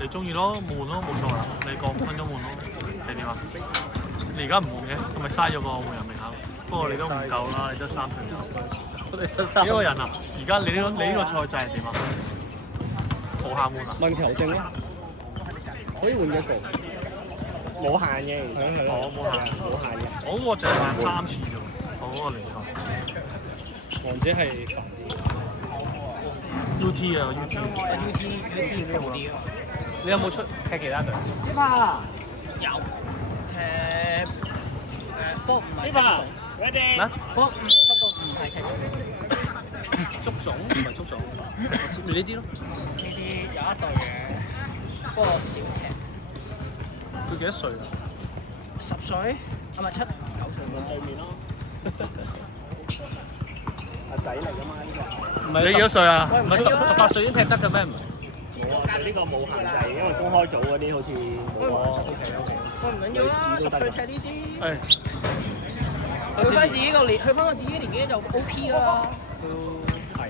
你中意咯，換咯，冇錯啦。你過5分鐘換咯，係點啊？你而家唔換嘅，係咪嘥咗個換人名額？不過你都唔夠啦，你得3條人。我哋得3幾個人啊？而家你呢個賽制係點啊？無限換啊？問球證咯，可以換一個，冇限嘅其實。冇限。我嗰個就係玩3次啫喎，我嗰個聯賽。王者係煩啲。UT 啊 UT 呢個好啲。你有冇出踢其他隊？呢把有不過唔係呢把咩？不過唔係踢足總唔係足總，你呢啲咯。呢啲有一隊嘅，不過少踢。佢幾多歲啊10歲，係咪7、9歲？後面咯。阿仔嚟㗎嘛呢個。唔你幾多歲啊？唔係18歲已經踢得嘅咩？唔係。冇啊，呢個冇限制，因為公開組嗰啲好似冇啊。喂，唔緊要啦，10歲踢呢啲。誒，去翻自己個年，去翻我自己年紀就 OK 啦。都係。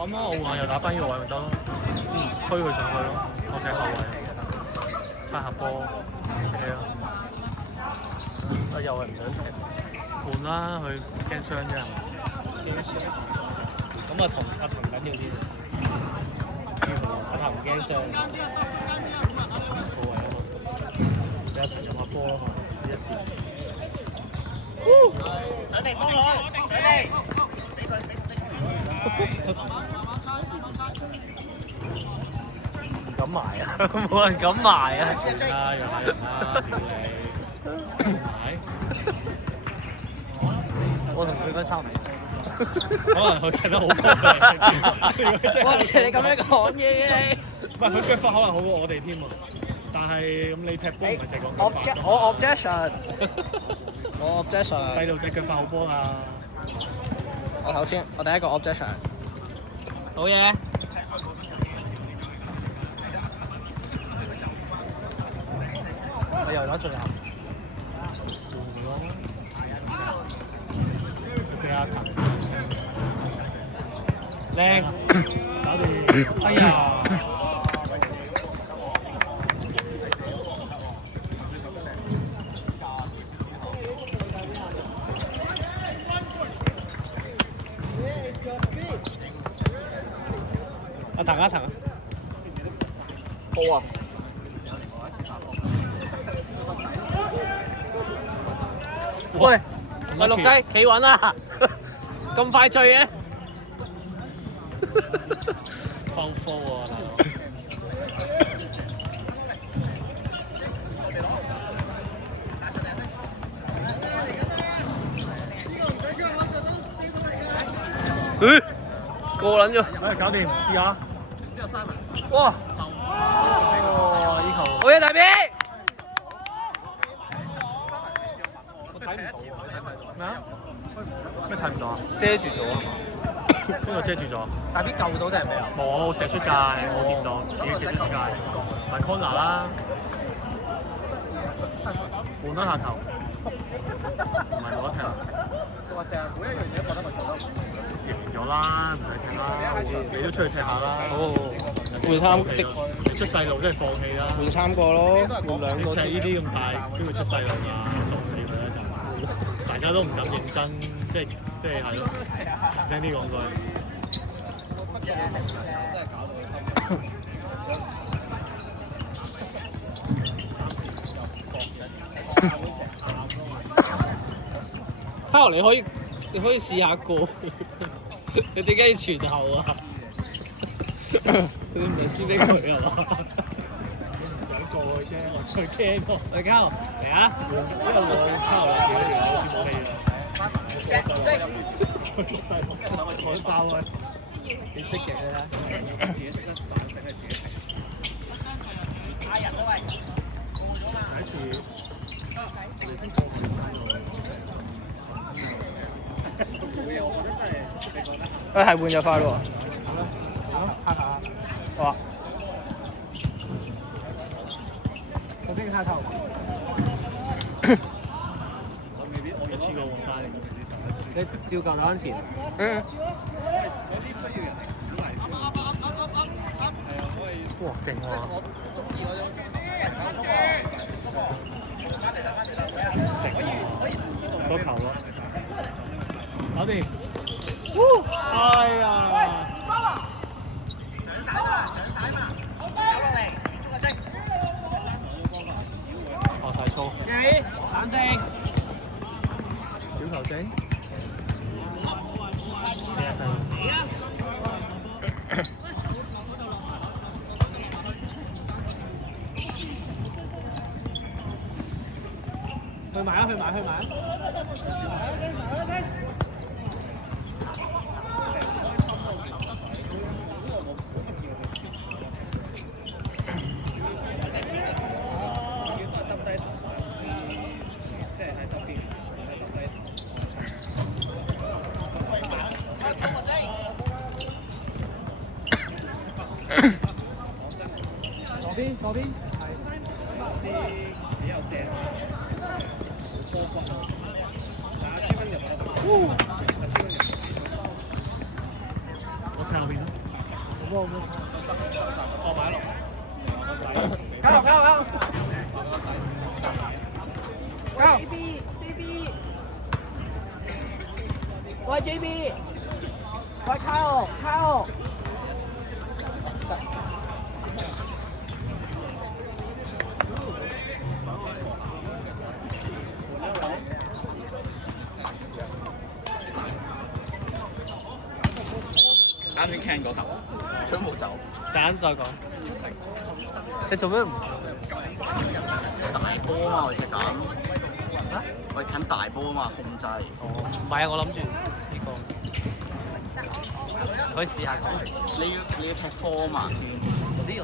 我諗我換又打翻呢個位咪得咯，推佢上去咯，我踢後衞，拍下波 OK 啦。啊又係唔想踢。換啦，佢驚傷啫係嘛？咁啊同阿騰緊要啲，阿騰唔驚傷，冇所謂啊嘛。有阿騰入下波咯，呢一節。上嚟幫佢，上嚟。唔敢埋啊！冇人敢埋啊！算啦，讓下人啦，屌你！埋。我同佢嗰差唔多。可能佢踢得好過哇！你咁樣講嘢嘅唔係佢腳法可能好過我哋添喎，但係咁你踢波唔係淨係講腳法。我 objection，我 objection。細路仔腳法好波啦。我第一個 objection。好嘢！我又攞最後。換咯。俾阿騰。靚，搞掂。哎呀！阿騰啊！好啊！喂，六仔企穩啦！咁快醉嘅？放科喎，大佬。過撚咗。搞掂，試下。哇！哦，呢球。好嘢，大 B！咩啊？咩睇唔到啊？遮住咗啊嘛？邊個遮住咗？大 B 救到定係咩啊？冇射出界，冇掂到，自己射出界。問 corner 啦，換多下球，唔係冇得踢。話成日每一樣嘢覺得佢做得贏咗啦，唔使踢啦，你都出去踢下啦。好，換三即你出細路真係放棄啦。換3個咯，換2個。踢呢啲咁大，邊會出細路啊？撞死佢啦就！大家都唔敢認真，即係係咯，聽啲講句。Carl 你可以試下過，你點解要傳後啊？你唔係輸俾佢係嘛？想過嘅啫，我最驚喎。喂 Carl 嚟啊！因為我抄落自己條好似冇氣啦。我爆啊！你識嘅啦，自己識得反省係自己停。打人都喂。第一次。係換咗快咯喎！好啊！我邊清下頭。一次過換晒你照舊打翻前。嗯。有啲需要人嚟鼓勵先。係啊，可以。哇，勁喎！多球咯。搞掂。哎呀！學晒粗。冷靜。小球精。去埋啊！去埋！去埋！左邊係啲幾有聲，波骨啊！打7分入啊！我睇下邊啦。我買落。交 JB 喂 JB 喂 Kyle 啱先傾嗰球，佢冇走。陣再講。你做咩唔？大波啊嘛，我哋踢緊。我哋近大波啊嘛，控制。哦，唔係啊，我諗住呢個可以試下講。你要踢科啊嘛。我知。你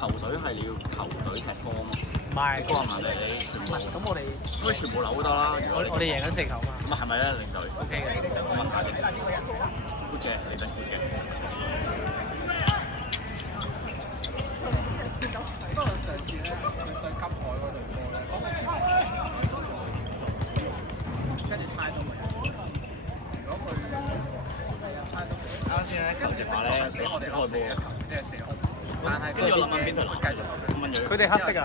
球隊係你要球隊踢科啊嘛。唔係，波係咪你全部？咁我哋咁你全部扭都得啦。如果我哋贏緊4球嘛。咁係咪咧？領隊 OK 嘅。冇問題嘅。good 嘅，你得 good 嘅。不過上次咧，佢對金海嗰隊波咧，跟住猜到未？如果佢啱先咧球直法咧，俾我哋開波，即係射空，但係跟住我諗緊邊隊繼續問佢。佢哋黑色啊！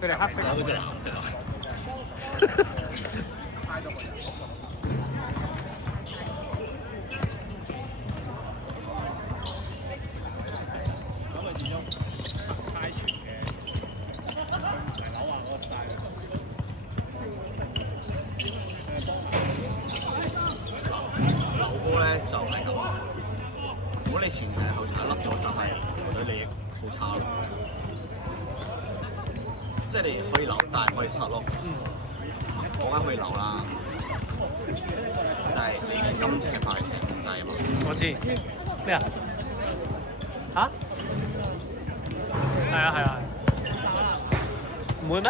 佢哋黑色啊！嗰隻藍色啊！猜到個人。咁咪始終猜傳嘅，佢唔係扭下嗰個 style。扭波咧就係咁，如果你前場後場甩咗，就係球隊利益好差咯。即係你可以扭，但係唔可以失咯。我梗可以扭啦，但係你嘅今次嘅快艇控制啊嘛。我知咩啊？嚇？係啊！唔會咩？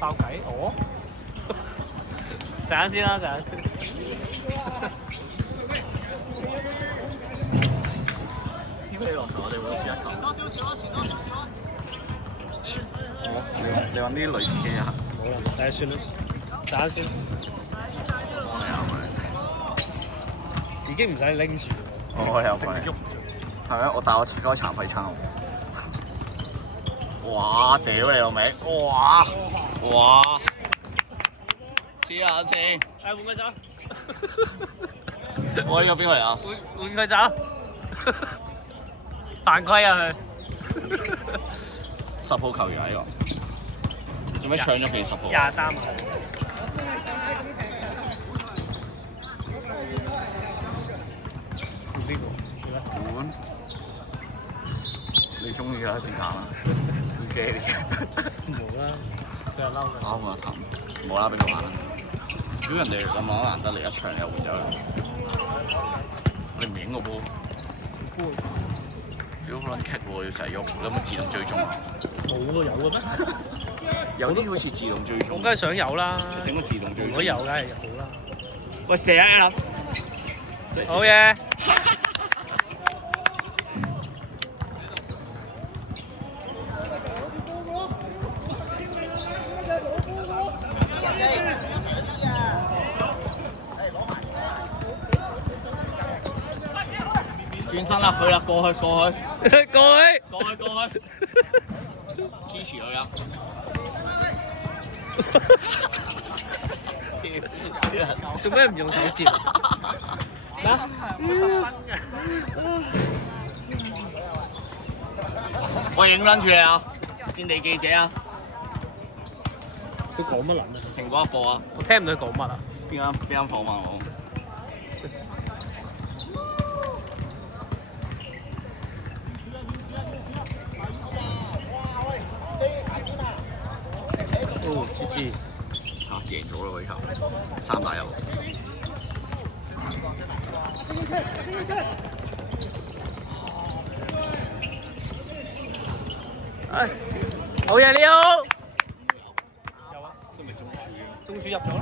爆計哦！陣間先啦，陣間先。呢個我哋會輸一球。你揾啲女司機啊？冇啦，誒算啦，陣間先。係啊，已經唔使拎住。我有份。係咩？我帶我切開殘廢餐。哇！屌你老味！哇！黐下線。換佢走。我呢個邊個嚟啊？換佢走。犯規啊佢！10號球員啊呢個。做咩搶咗佢10號？23號。換邊個？換。你中意啦，是但啦。唔記得。冇啦，佢又嬲佢。啱啊，氹。冇啦，俾佢玩啦。如果人哋咁樣難得嚟一場又換咗佢，你唔影個波？如果 run kick 喎要成日喐，你有冇自動追蹤啊？冇喎，有嘅咩？有啲好似自動追蹤。我梗係想有啦。你整個自動追蹤。如果有，梗係好啦。喂，射啊！好嘢！放心啦，去啦，過去，過去。支持佢啦。做咩唔用手接？啊？我影撚住你啊！戰地記者啊！佢講乜撚啊？蘋果日報啊！我聽唔到佢講乜啊？邊間訪問我？哦，GG。嚇，贏咗啦！呢球3打1。唉，好嘢，Leo！有啊，都未中柱嘅。中柱入咗啦。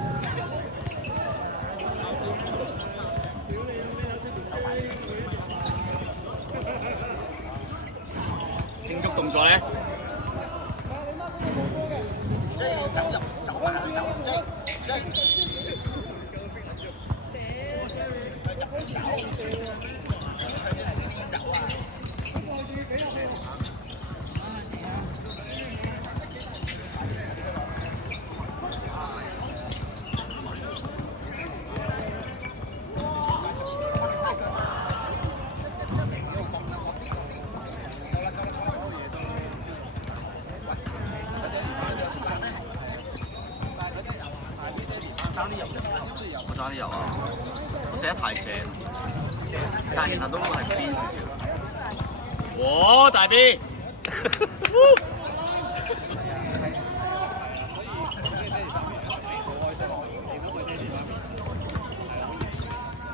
慶祝動作咧？我爭啲油啊！我寫得太正，但係其實都係偏少少。哇！大 B！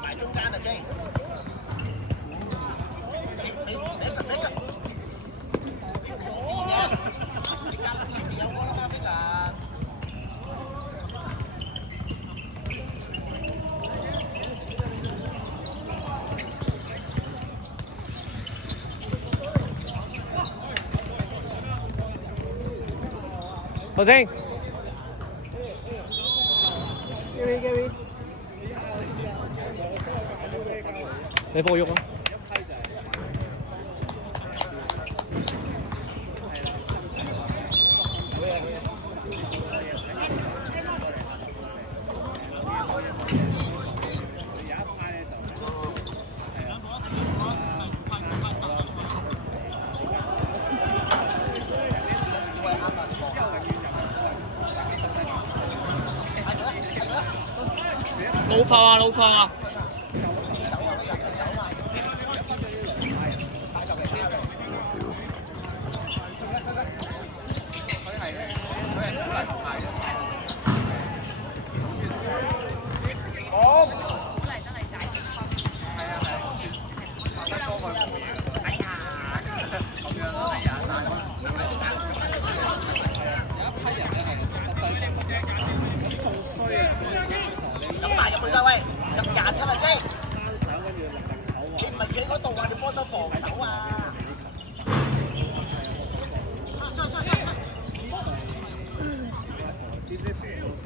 埋中間啊 J！ 何星，你幫我喐啊！老炮啊，老炮啊！咁埋入去㗎喂，入27啊 J！ 你唔係企嗰度啊，你幫手防守啊！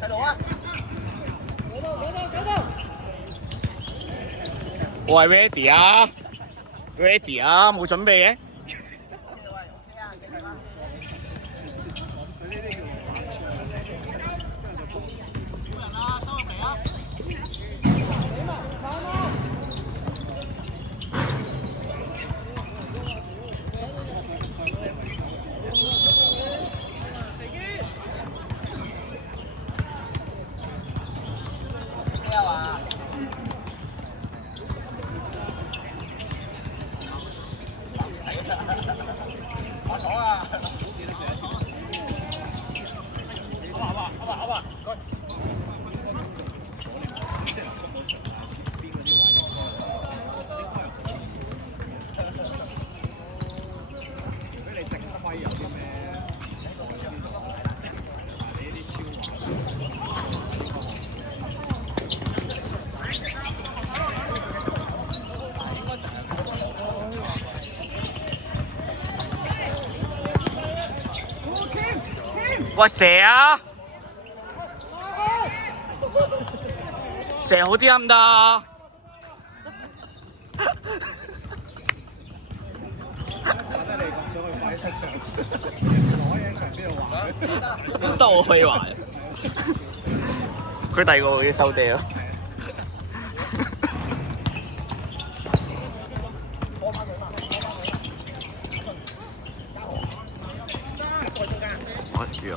細路啊！我係 ready 啊 ，ready 啊，冇準備嘅。喂，射啊！射好啲得唔得？實上攞嘢上邊度玩？得我可以玩。佢第二個會收地咯。屈咗。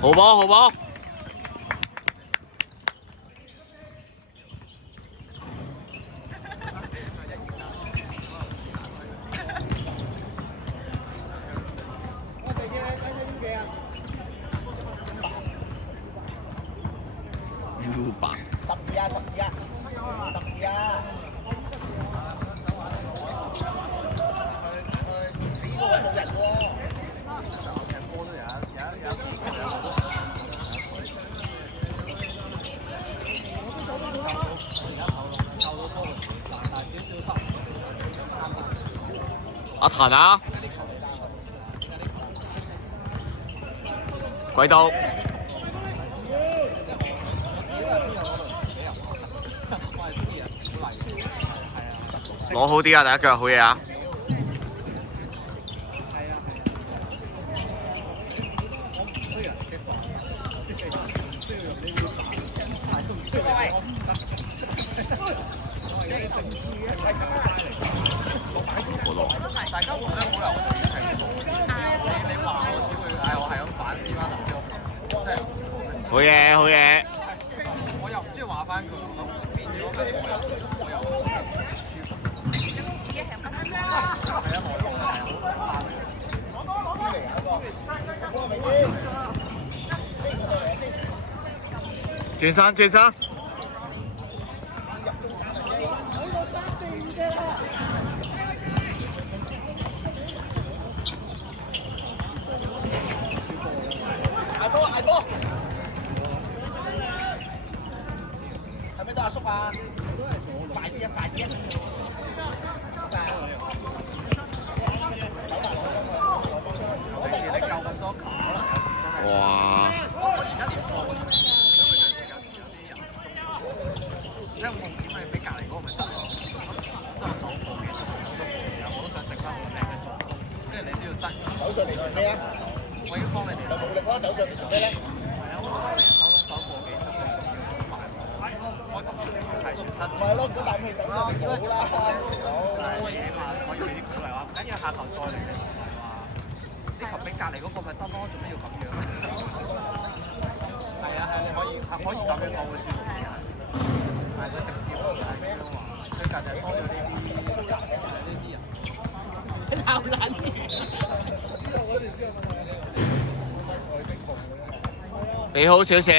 好波好波！Uber。阿騰啊！鬼刀！攞好啲啊！第一腳好嘢啊！大家互相保留你話我只會嗌我係咁反思翻頭先，真係好嘢好嘢！我又唔中意話翻佢，變咗我又轉身轉身！係咪都阿叔啊？快啲啊！快啲啊！你救咁多球，可能有時真係。哇！我而家連播個場，有時有啲人，即係我點解俾隔離嗰個咪得咯？真係手部嘅速度有我都想整翻好靚嘅速度，跟住你都要真。走上嚟做咩啊？我已經幫你哋。有冇力啦？走上嚟做咩咧？係啊，我幫你哋手部嘅速度仲要慢。我頭先係全身。唔係咯，嗰啖氣等咗好啦。多嘢嘛，可以俾啲鼓勵話，唔緊要，下球再嚟嘅，唔係話啲球俾隔離嗰個咪得咯，做咩要咁樣？係啊係，你可以咁樣講會舒服啲啊。係佢直接係咁樣話，最近就多咗呢啲人。鬧爛嘢。你好少少。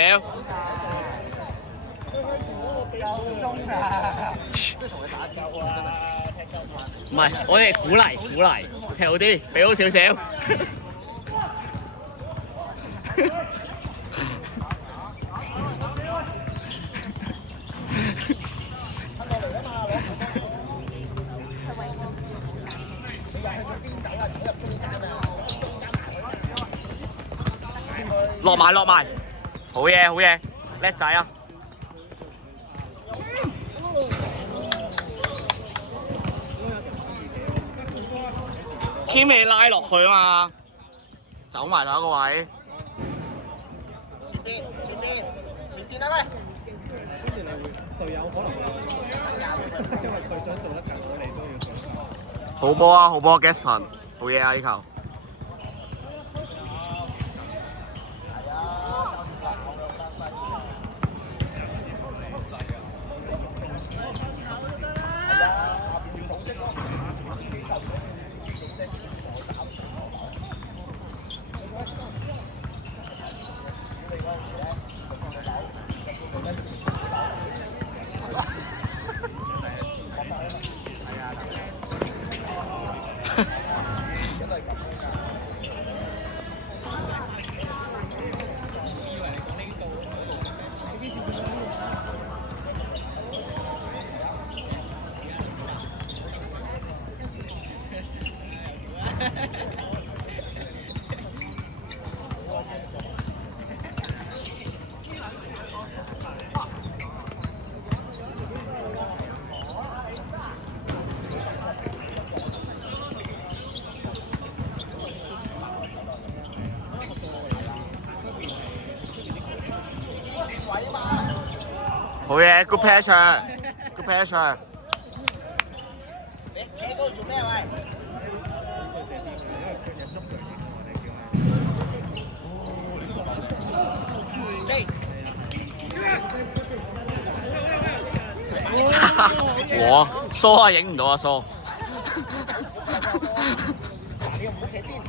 唔係，我哋鼓勵，踢好啲，俾好少少。落埋，好嘢，叻仔啊！天未拉落去啊嘛，走埋另一個位。前邊啊喂！跟住你會隊友可能因為佢想做得近少，你都要做。好波 Gaston， 好嘢啊呢球！好嘢 ，good pressure，good pressure。你喺嗰度做咩喂？我疏啊，影唔到啊疏。你又唔好企邊。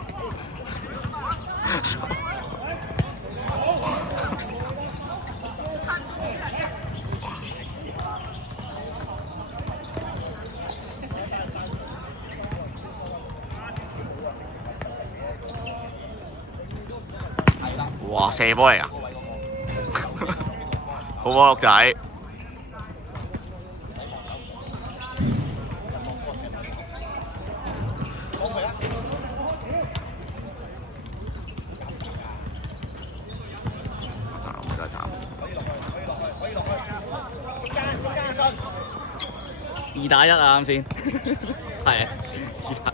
哇！射波嚟㗎，好波鹿仔。2打1啊！啱先，係2打。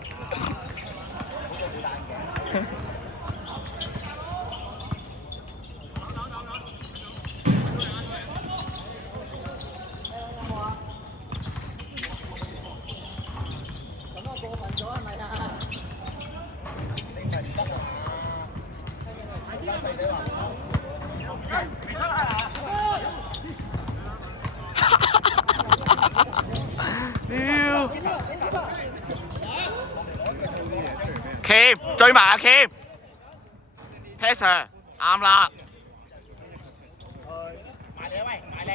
Keep 追埋啊 Keep，Passer 啱啦。埋嚟喂，埋嚟。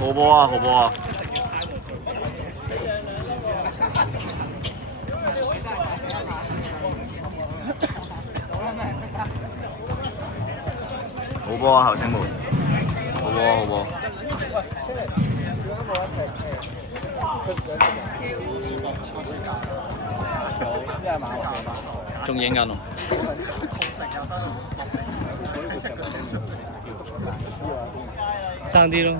好波啊！好波啊！好波啊！後生們，好波好波。仲影緊喎。爭啲咯。